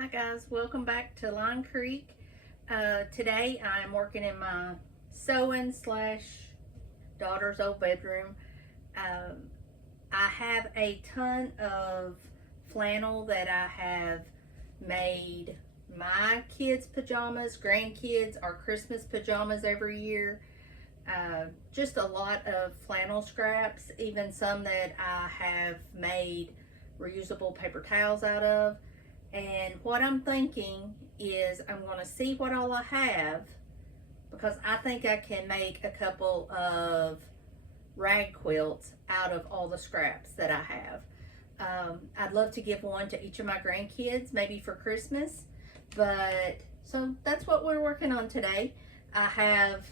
Hi guys, welcome back to Line Creek. Today I'm working in my sewing slash daughter's old bedroom. I have a ton of flannel that I have made my kids' pajamas, grandkids, our Christmas pajamas every year. Just a lot of flannel scraps, even some that I have made reusable paper towels out of. And what I'm thinking is I'm going to see what all I have, because I think I can make a couple of rag quilts out of all the scraps that I have. I'd love to give one to each of my grandkids, maybe for Christmas. But so that's what we're working on today. I have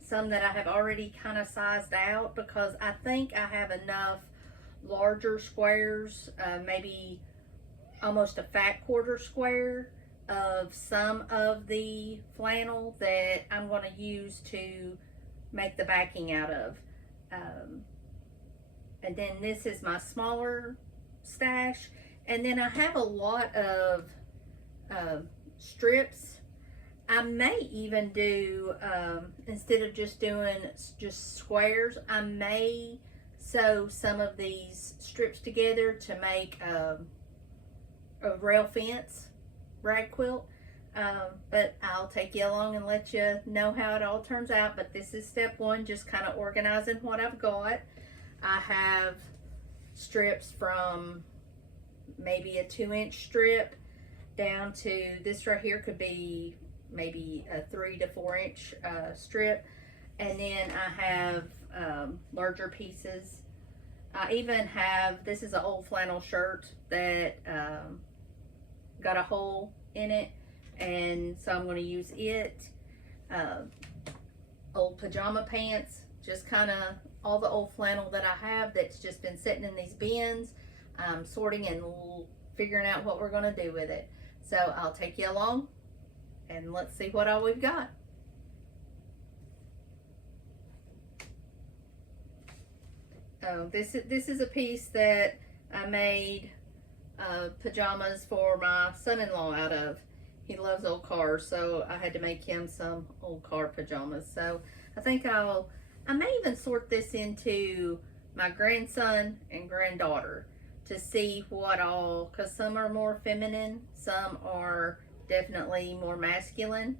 some that I have already kind of sized out, because I think I have enough larger squares, maybe almost a fat quarter square of some of the flannel that I'm going to use to make the backing out of. And then this is my smaller stash. And then I have a lot of strips. I may even do, instead of just doing just squares, I may sew some of these strips together to make a rail fence rag quilt. But I'll take you along and let you know how it all turns out. But this is step one, just kind of organizing what I've got. I have strips from maybe a 2-inch strip down to this right here, could be maybe a 3 to 4 inch strip. And then I have larger pieces. I even have, this is an old flannel shirt that got a hole in it, and so I'm going to use it. Old pajama pants, just kind of all the old flannel that I have that's just been sitting in these bins. I'm sorting and figuring out what we're going to do with it. So I'll take you along and let's see what all we've got. Oh, this is a piece that I made pajamas for my son-in-law out of. He loves old cars, so I had to make him some old car pajamas. So I think I may even sort this into my grandson and granddaughter to see what all, because some are more feminine, some are definitely more masculine.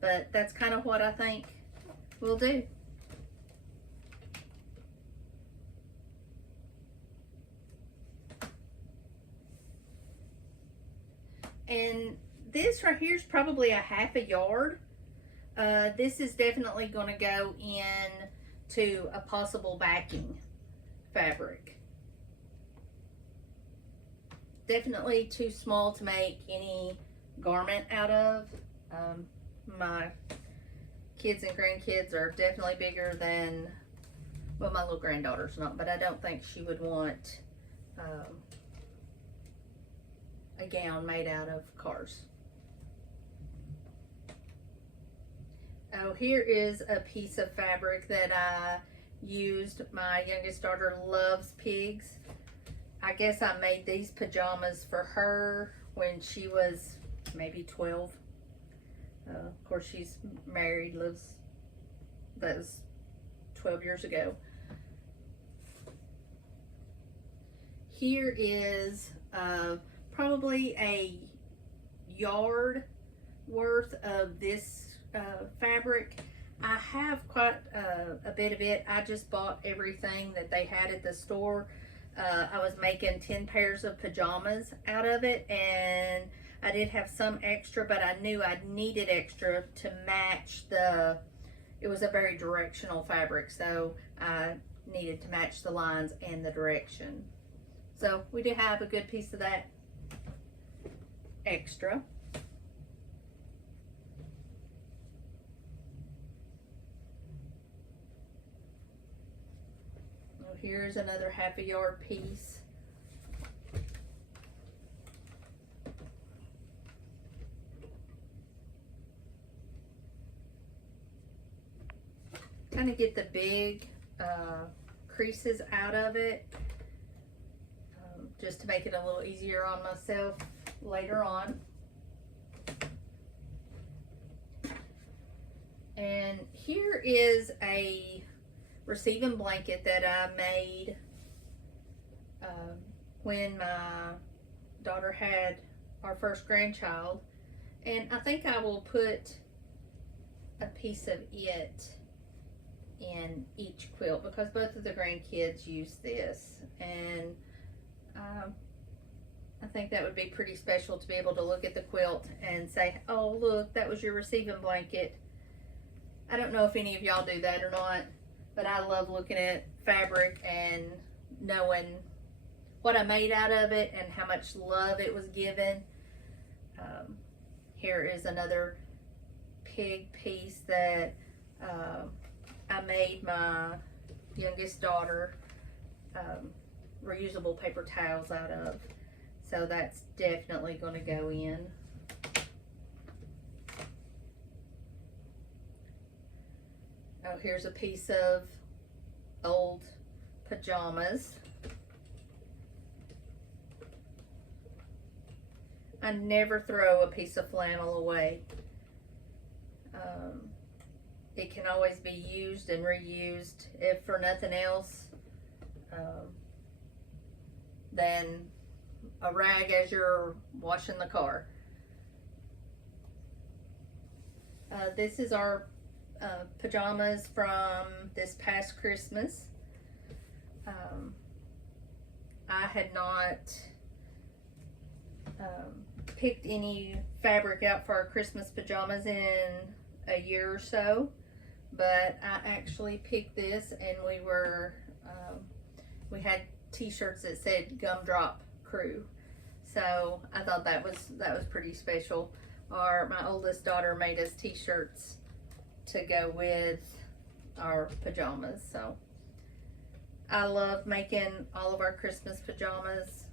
But that's kind of what I think we'll do. And this right here is probably a half a yard. This is definitely going to go in to a possible backing fabric. Definitely too small to make any garment out of. My kids and grandkids are definitely bigger than, well, my little granddaughter's not, but I don't think she would want a gown made out of cars. Oh, here is a piece of fabric that I used. My youngest daughter loves pigs. I guess I made these pajamas for her when she was maybe 12. Of course, she's married, that was 12 years ago. Here is probably a yard worth of this fabric. I have quite a bit of it. I just bought everything that they had at the store. I was making 10 pairs of pajamas out of it, and I did have some extra, but I knew I needed extra to match it was a very directional fabric, so I needed to match the lines and the direction. So we do have a good piece of that extra. Well, here's another half a yard piece. Kind of get the big creases out of it, just to make it a little easier on myself. later on. And here is a receiving blanket that I made when my daughter had our first grandchild. And I think I will put a piece of it in each quilt because both of the grandkids use this. And I think that would be pretty special to be able to look at the quilt and say, oh, look, that was your receiving blanket. I don't know if any of y'all do that or not, but I love looking at fabric and knowing what I made out of it and how much love it was given. Here is another pig piece that I made my youngest daughter reusable paper towels out of. So that's definitely going to go in. Oh, here's a piece of old pajamas. I never throw a piece of flannel away. It can always be used and reused, if for nothing else than a rag as you're washing the car. This is our pajamas from this past Christmas. I had not picked any fabric out for our Christmas pajamas in a year or so, but I actually picked this, and we had t-shirts that said Gumdrop Crew, so I thought that was pretty special. My oldest daughter made us t-shirts to go with our pajamas, so I love making all of our Christmas pajamas.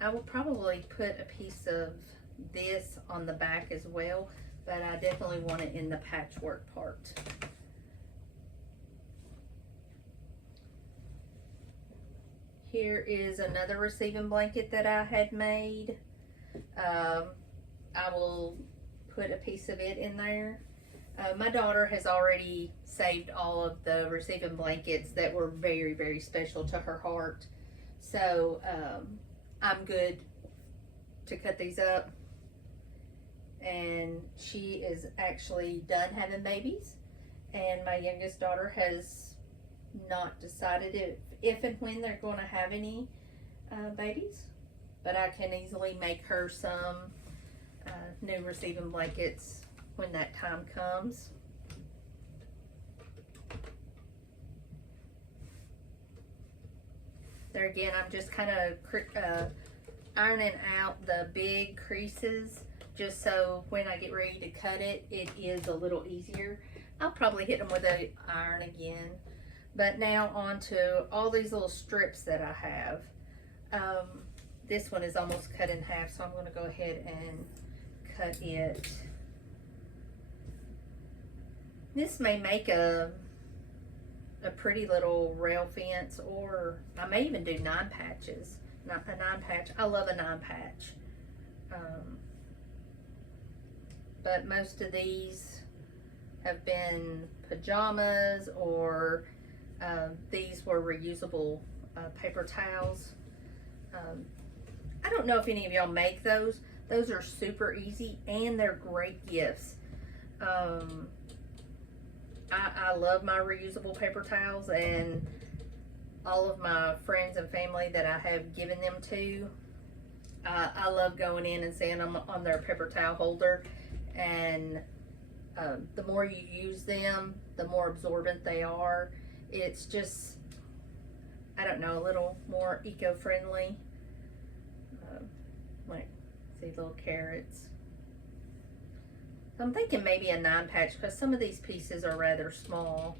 I will probably put a piece of this on the back as well, but I definitely want it in the patchwork part. Here is another receiving blanket that I had made. I will put a piece of it in there. My daughter has already saved all of the receiving blankets that were very, very special to her heart. So I'm good to cut these up. And she is actually done having babies. And my youngest daughter has not decided if and when they're going to have any babies. But I can easily make her some new receiving blankets when that time comes. There again, I'm just kind of ironing out the big creases just so when I get ready to cut it, it is a little easier. I'll probably hit them with an iron again. But now on to all these little strips that I have. This one is almost cut in half, so I'm going to go ahead and cut it. This may make a pretty little rail fence, or I may even do 9 patches. Not a 9 patch. I love a 9 patch. But most of these have been pajamas, or these were reusable paper towels. I don't know if any of y'all make those. Those are super easy and they're great gifts. I love my reusable paper towels, and all of my friends and family that I have given them to, I love going in and seeing them on their paper towel holder. And the more you use them, the more absorbent they are. It's just, I don't know, a little more eco-friendly. Like, see little carrots. So I'm thinking maybe a 9 patch, because some of these pieces are rather small.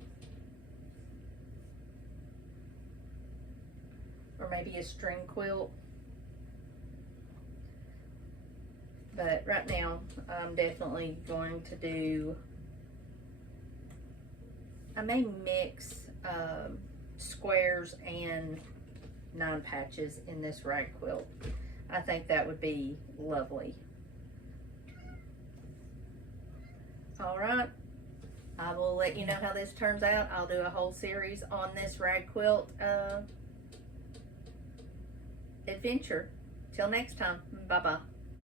Or maybe a string quilt. But right now, I'm definitely going to do, I may mix squares and 9 patches in this rag quilt. I think that would be lovely. All right, I will let you know how this turns out. I'll do a whole series on this rag quilt adventure. Till next time, bye-bye.